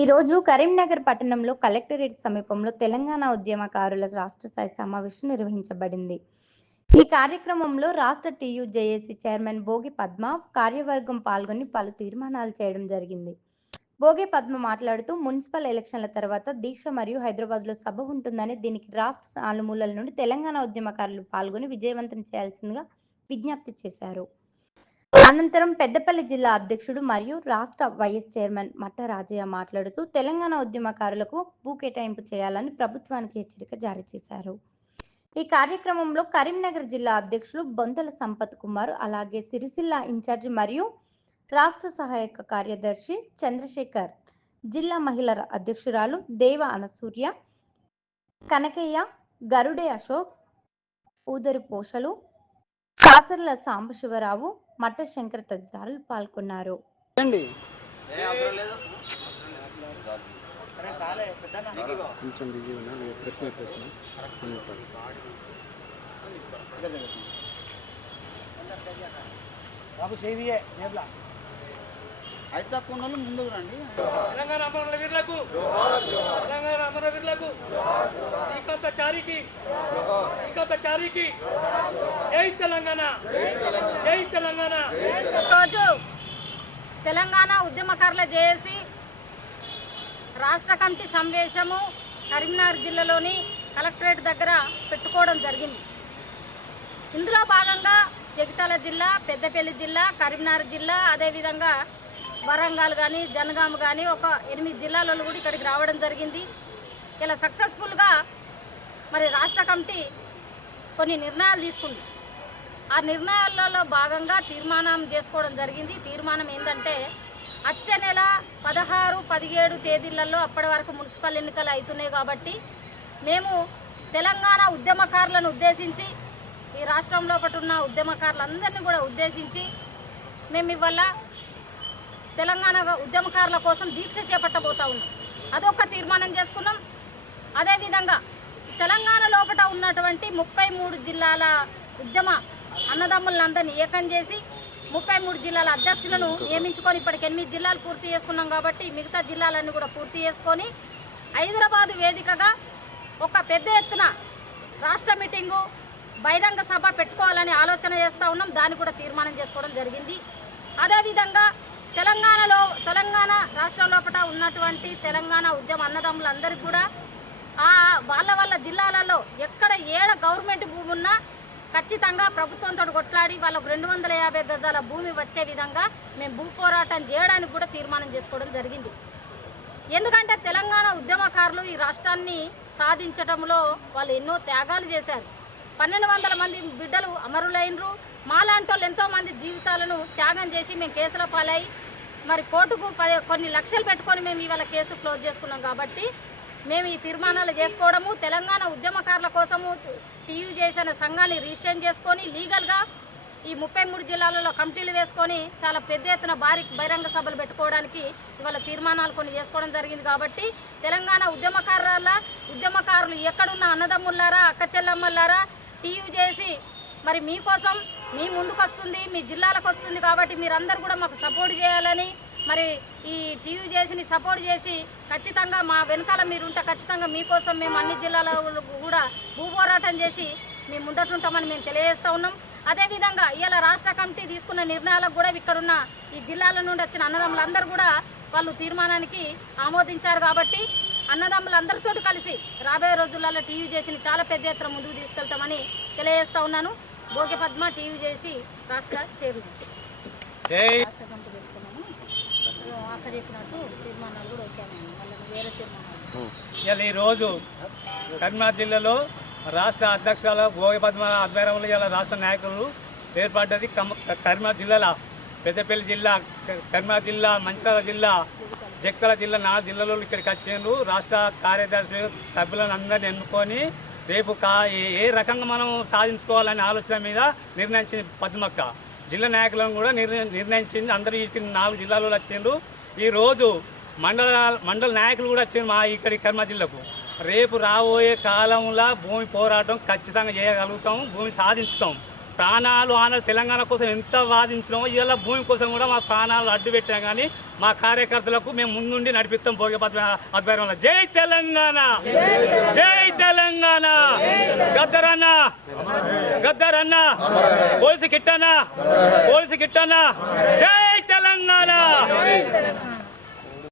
ఈరోజు కరీంనగర్ పట్టణంలో కలెక్టరేట్ సమీపంలో తెలంగాణ ఉద్యమకారుల రాష్ట్ర స్థాయి సమావేశం నిర్వహించబడింది ఈ కార్యక్రమంలో రాష్ట్ర జేఏసీ చైర్మన్ భోగి పద్మ కార్యవర్గం పాల్గొని పలు తీర్మానాలు చేయడం జరిగింది భోగి పద్మ మాట్లాడుతూ మున్సిపల్ ఎలక్షన్ల తర్వాత దీక్ష మరియు హైదరాబాద్లో సభ ఉంటుందని దీనికి రాష్ట్ర అనుమూలల నుండి తెలంగాణ ఉద్యమకారులు పాల్గొని విజయవంతం చేయాల్సిందిగా విజ్ఞప్తి చేశారు అనంతరం పెద్దపల్లి జిల్లా అధ్యక్షుడు మరియు రాష్ట్ర వైఎస్ చైర్మన్ మట్ట రాజయ్య మాట్లాడుతూ తెలంగాణ ఉద్యమకారులకు భూ కేటాయింపు చేయాలని ప్రభుత్వానికి హెచ్చరిక జారీ చేశారు ఈ కార్యక్రమంలో కరీంనగర్ జిల్లా అధ్యక్షులు బొంతల సంపత్ కుమార్ అలాగే సిరిసిల్ల ఇన్ఛార్జి మరియు రాష్ట్ర సహాయక కార్యదర్శి చంద్రశేఖర్ జిల్లా మహిళల అధ్యక్షురాలు దేవ అనసూర్య కనకయ్య గరుడే అశోక్ ఊదరు పోషలు కాసర్ల సాంబశివరావు మట్ట శంకర్ తదితరులు పాల్గొన్నారు కొంచెం అయితే ముందుకు రండి తెలంగాణ అమరవీరులకు తెలంగాణ అమరవీరులకు గారికి ఇంకొక గారికి జై తెలంగాణ జై తెలంగాణ రోజు తెలంగాణ ఉద్యమకారుల జేఏసి రాష్ట్ర కమిటీ సమావేశము కరీంనగర్ జిల్లాలోని కలెక్టరేట్ దగ్గర పెట్టుకోవడం జరిగింది ఇందులో భాగంగా జగితాల జిల్లా పెద్దపల్లి జిల్లా కరీంనగర్ జిల్లా అదేవిధంగా వరంగల్ కానీ జనగామ కానీ ఒక ఎనిమిది జిల్లాలలో కూడా ఇక్కడికి రావడం జరిగింది ఇలా సక్సెస్ఫుల్గా మరి రాష్ట్ర కమిటీ కొన్ని నిర్ణయాలు తీసుకుంది ఆ నిర్ణయాలలో భాగంగా తీర్మానం చేసుకోవడం జరిగింది తీర్మానం ఏంటంటే వచ్చే నెల పదహారు పదిహేడు తేదీలలో అప్పటి వరకు మున్సిపల్ ఎన్నికలు అవుతున్నాయి కాబట్టి మేము తెలంగాణ ఉద్యమకారులను ఉద్దేశించి ఈ రాష్ట్రం లోపల ఉన్న ఉద్యమకారులందరినీ కూడా ఉద్దేశించి మేము ఇవాళ తెలంగాణ ఉద్యమకారుల కోసం దీక్ష చేపట్టబోతా ఉన్నాం అదొక తీర్మానం చేసుకున్నాం అదేవిధంగా తెలంగాణ లోపల ఉన్నటువంటి ముప్పై మూడు జిల్లాల ఉద్యమ అన్నదమ్ములందరినీ ఏకం చేసి ముప్పై మూడు జిల్లాల అధ్యక్షులను నియమించుకొని ఇప్పటికి ఎనిమిది జిల్లాలు పూర్తి చేసుకున్నాం కాబట్టి మిగతా జిల్లాలన్నీ కూడా పూర్తి చేసుకొని హైదరాబాదు వేదికగా ఒక పెద్ద ఎత్తున రాష్ట్ర మీటింగు బహిరంగ సభ పెట్టుకోవాలని ఆలోచన చేస్తూ ఉన్నాం దాన్ని కూడా తీర్మానం చేసుకోవడం జరిగింది అదేవిధంగా తెలంగాణలో తెలంగాణ రాష్ట్రం లోపల ఉన్నటువంటి తెలంగాణ ఉద్యమ అన్నదమ్ములందరికీ కూడా వాళ్ళ వాళ్ళ జిల్లాలలో ఎక్కడ ఏడ గవర్నమెంట్ భూమి ఉన్నా ఖచ్చితంగా ప్రభుత్వంతో కొట్లాడి వాళ్ళకు రెండు వందల యాభై గజాల భూమి వచ్చే విధంగా మేము భూ పోరాటం చేయడానికి కూడా తీర్మానం చేసుకోవడం జరిగింది ఎందుకంటే తెలంగాణ ఉద్యమకారులు ఈ రాష్ట్రాన్ని సాధించడంలో వాళ్ళు ఎన్నో త్యాగాలు చేశారు పన్నెండు వందల మంది బిడ్డలు అమరులైనరు మాలాంటి వాళ్ళు ఎంతోమంది జీవితాలను త్యాగం చేసి మేము కేసుల పాలై మరి కోర్టుకు కొన్ని లక్షలు పెట్టుకొని మేము ఇవాళ కేసు క్లోజ్ చేసుకున్నాం కాబట్టి మేము ఈ తీర్మానాలు చేసుకోవడము తెలంగాణ ఉద్యమకారుల కోసము టీయూ చేసిన సంఘాన్ని రిజిస్టర్ చేసుకొని లీగల్గా ఈ ముప్పై మూడు జిల్లాలలో కమిటీలు వేసుకొని చాలా పెద్ద ఎత్తున భారీ బహిరంగ సభలు పెట్టుకోవడానికి ఇవాళ తీర్మానాలు కొన్ని చేసుకోవడం జరిగింది కాబట్టి తెలంగాణ ఉద్యమకారుల ఉద్యమకారులు ఎక్కడున్న అన్నదమ్ముల్లారా అక్క చెల్లమ్మలారా టీయూ చేసి మరి మీకోసం మీ ముందుకు వస్తుంది మీ జిల్లాలకు వస్తుంది కాబట్టి మీరందరూ కూడా మాకు సపోర్ట్ చేయాలని మరి ఈ టీవీ చేసిని సపోర్ట్ చేసి ఖచ్చితంగా మా వెనకాల మీరుంటే ఖచ్చితంగా మీకోసం మేము అన్ని జిల్లాలో కూడా భూపోరాటం చేసి మేము ముందటుంటామని మేము తెలియజేస్తూ ఉన్నాం అదేవిధంగా ఇవాళ రాష్ట్ర కమిటీ తీసుకున్న నిర్ణయాలకు కూడా ఇక్కడున్న ఈ జిల్లాల నుండి వచ్చిన అన్నదమ్ములందరూ కూడా వాళ్ళు తీర్మానానికి ఆమోదించారు కాబట్టి అన్నదమ్ములందరితో కలిసి రాబోయే రోజులలో టీవీ చేసిన చాలా పెద్ద ఎత్తున ముందుకు తీసుకెళ్తామని తెలియజేస్తా ఉన్నాను భోగి పద్మ టీవీ చేసి రాష్ట్ర చేరు అక్కడ ఈరోజు కరీంనగర్ జిల్లాలో రాష్ట్ర అధ్యక్షుల భోగి పద్మ ఆధ్వర్యంలో ఇలా రాష్ట్ర నాయకులు ఏర్పడ్డది కరీంనగర్ జిల్లాల పెద్దపల్లి జిల్లా కరీంనగర్ జిల్లా మంచిర్యాల జిల్లా జక్కల జిల్లా నాలుగు జిల్లాలో ఇక్కడికి వచ్చిండ్రు రాష్ట్ర కార్యదర్శి సభ్యులను అందరిని ఎన్నుకొని రేపు కా ఏ రకంగా మనం సాధించుకోవాలనే ఆలోచన మీద నిర్ణయించింది పద్మక్క జిల్లా నాయకులను కూడా నిర్ణయించింది అందరూ నాలుగు జిల్లాలో వచ్చిండ్రు ఈరోజు మండల మండల నాయకులు కూడా వచ్చారు మా ఇక్కడి కర్మ జిల్లాకు రేపు రాబోయే కాలంలో భూమి పోరాటం ఖచ్చితంగా చేయగలుగుతాం భూమి సాధించుతాం ప్రాణాలు ఆనాడు తెలంగాణ కోసం ఎంత వాదించినామో ఇవాళ భూమి కోసం కూడా మా ప్రాణాలు అడ్డు పెట్టాం కానీ మా కార్యకర్తలకు మేము ముందుండి నడిపిస్తాం భోగపత్ర ఆధ్వర్యంలో జై తెలంగాణ జై తెలంగాణ గద్దరన్న గద్దరన్న పోలీసు కిట్టనా పోలీసు కిట్టనా జై తెలంగాణ